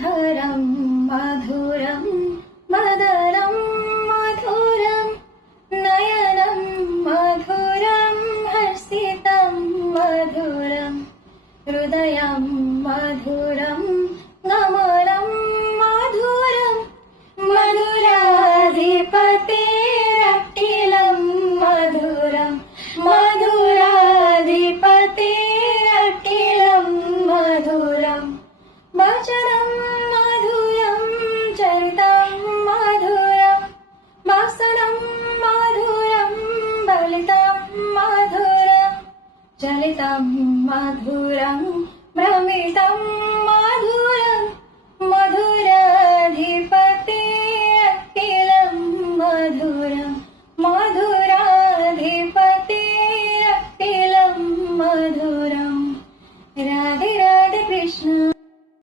मधुरं मधुरं मदनं मधुरं नयनं मधुरं हर्षितं मधुरं हृदयं मधुरं गमनं मधुरं मधुराधिपतेरखिलं मधुरं मधुराधिपतेरखिलं मधुरं वचनं मधुरं चरितं मधुरं वासनं मधुरं बलितं मधुरं चलितं मधुरं भ्रमितं